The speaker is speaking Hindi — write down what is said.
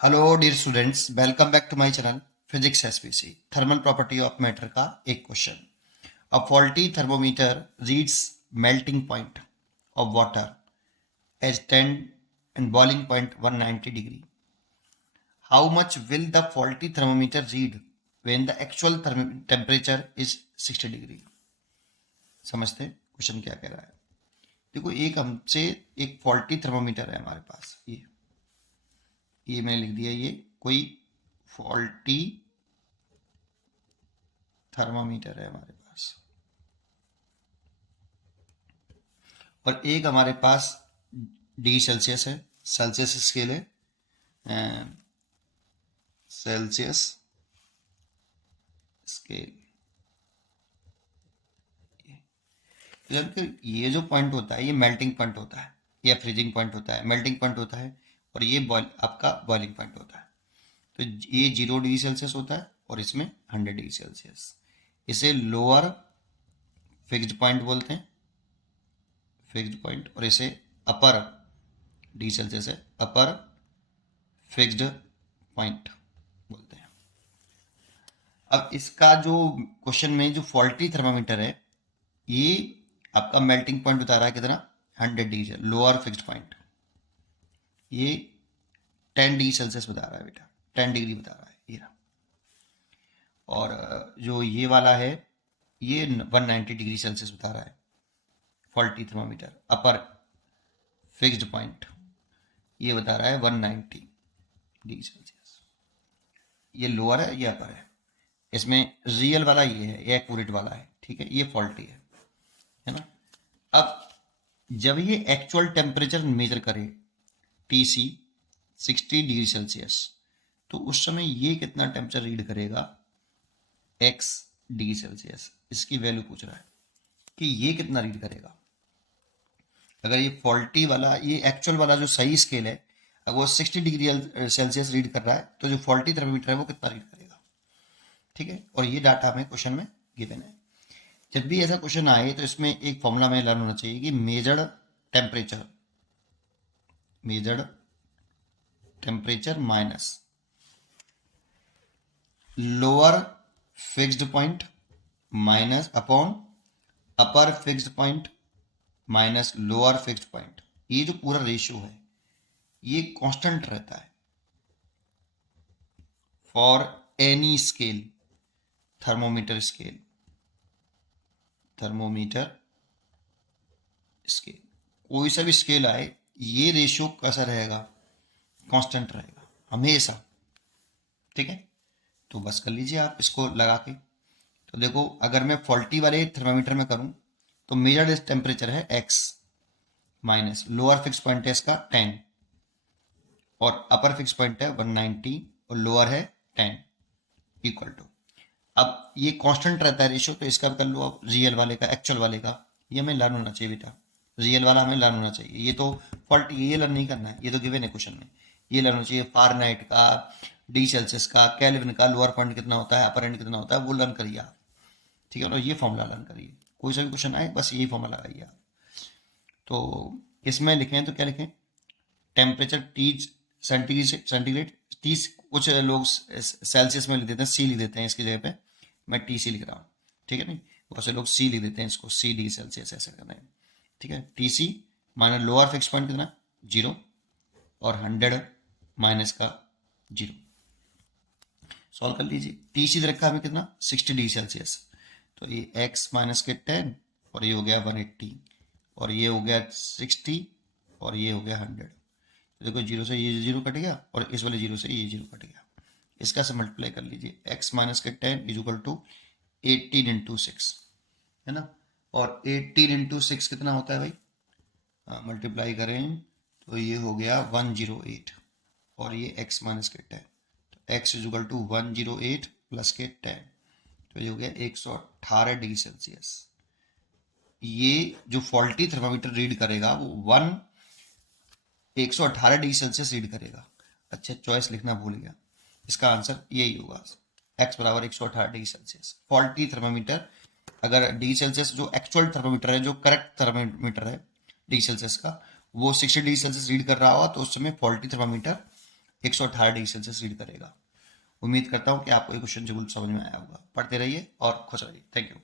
Hello dear students, welcome back to my channel physics SPC. Thermal property of matter का एक question. A faulty thermometer reads melting point of water as 10 and boiling point 190 degree. How much will the faulty thermometer read when the actual temperature is 60 degree? समझते हैं क्वेश्चन क्या कह रहा है। देखो, एक हमसे एक फॉल्टी थर्मोमीटर है हमारे पास। ये मैंने लिख दिया, ये कोई फॉल्टी थर्मामीटर है हमारे पास। और एक हमारे पास डिग्री सेल्सियस है, सेल्सियस स्केल है, सेल्सियस स्केल। ये जो पॉइंट होता है ये मेल्टिंग पॉइंट होता है या फ्रीजिंग पॉइंट होता है। मेल्टिंग पॉइंट होता है और ये बॉयल आपका बॉइलिंग पॉइंट होता है। तो ये 0 डिग्री सेल्सियस होता है और इसमें 100 डिग्री सेल्सियस। इसे लोअर फिक्स्ड पॉइंट बोलते हैं, फिक्स्ड पॉइंट। और इसे अपर डिग्री सेल्सियस है, अपर फिक्स्ड पॉइंट बोलते हैं। अब इसका जो क्वेश्चन में जो फॉल्टी थर्मामीटर है, ये आपका मेल्टिंग पॉइंट बता रहा है कितना, 100 डिग्री, लोअर फिक्स्ड पॉइंट। ये 10 डिग्री सेल्सियस बता रहा है बेटा, 10 डिग्री बता रहा है ये रहा। और जो ये वाला है ये 190 डिग्री सेल्सियस बता रहा है फॉल्टी थर्मामीटर, अपर फिक्स्ड पॉइंट। ये बता रहा है 190 डिग्री सेल्सियस। ये लोअर है, ये अपर है। इसमें रियल वाला ये है, ये एक्यूरेट वाला है, ठीक है। ये फॉल्टी है ना। अब जब ये एक्चुअल टेम्परेचर मेजर करे TC 60 डिग्री सेल्सियस, तो उस समय ये कितना टेम्परेचर रीड करेगा, x डिग्री सेल्सियस। इसकी वैल्यू पूछ रहा है कि ये कितना रीड करेगा। अगर ये फॉल्टी वाला, ये एक्चुअल वाला जो सही स्केल है, अगर वो 60 डिग्री सेल्सियस रीड कर रहा है, तो जो फॉल्टी थर्मोमीटर है वो कितना रीड करेगा, ठीक है। और ये डाटा हमें क्वेश्चन में गिवन है। जब भी ऐसा क्वेश्चन आए तो इसमें एक फॉर्मूला में लर्न होना चाहिए कि measured temperature minus lower fixed point minus upon upper fixed point minus lower fixed point. ये जो पूरा रेशियो है ये कांस्टेंट रहता है for any scale, thermometer scale कोई सा भी स्केल आए, ये रेशियो कैसा रहेगा, कांस्टेंट रहेगा हमेशा, ठीक है। तो बस कर लीजिए आप इसको लगा के। तो देखो, अगर मैं फॉल्टी वाले थर्मामीटर में करूं तो मेजर्ड टेम्परेचर है x minus lower fix point है इसका 10 और अपर फिक्स पॉइंट है 190 और लोअर है 10 इक्वल टू। अब ये कांस्टेंट रहता है रेशियो, तो इसका कर लो आप रियल वाले का, एक्चुअल वाले का। ये हमें लर्न होना चाहिए बेटा, रियल वाला हमें लर्न होना चाहिए। ये तो फॉल्ट ये लर्न नहीं करना है, ये तो गिवन है क्वेश्चन में। ये लर्न होना चाहिए फारेनहाइट का, डिग्री सेल्सियस का, केल्विन का लोअर पॉइंट कितना होता है, अपर एंड कितना होता है, वो लर्न करिए आप, ठीक है। और ये फॉर्मूला लर्न करिए, कोई सा भी क्वेश्चन आए बस यही फॉर्मूला लगाइए आप। तो इसमें लिखें तो क्या लिखें, टेम्परेचर टी सेंटीग्रेड, टी कुछ लोग सेल्सियस में लिख देते हैं, सी लिख देते हैं इसकी जगह पे, मैं TC लिख रहा हूँ, ठीक है। नहीं, बहुत से लोग सी लिख देते हैं, इसको C डिग्री सेल्सियस ऐसा करना है, ठीक है। TC minus lower fix point कितना 0 और 100 माइनस का 0। सॉल्व कर लीजिए। TC दे रखा है हमें कितना 60 डिग्री सेल्सियस, तो ये x माइनस के 10 और ये हो गया 180 और ये हो गया 60 और ये हो गया 100। तो देखो, 0 से ये 0 कट गया और इस वाले 0 से ये 0 कट गया। इसका से मल्टीप्लाई कर लीजिए, x माइनस के 10 इज इक्वल टू 18 इंटू 6, है ना। और 18 इंटू 6 कितना होता है भाई, मल्टीप्लाई करें तो ये हो गया 108 और ये x माइनस के 10, तो x is equal to 108 plus के 10, तो ये हो गया 118 डिग्री सेल्सियस। ये जो फॉल्टी थर्मामीटर रीड करेगा वो 118 डिग्री सेल्सियस रीड करेगा। अच्छा, चॉइस लिखना भूल गया, इसका आंसर यही होगा, x बराबर 118 डिग्री सेल्सियस। फॉल्टी थर्मामीटर, अगर डिग्री सेल्सियस जो एक्चुअल थर्मामीटर है, जो करेक्ट थर्मामीटर है डिग्री सेल्सियस का, वो 60 डिग्री सेल्सियस रीड कर रहा होगा तो उस समय faulty thermometer 118 degree Celsius read करेगा। उम्मीद करता हूँ कि आपको ये क्वेश्चन जरूर समझ में आया होगा। पढ़ते रहिए और खुश रहिए। Thank you.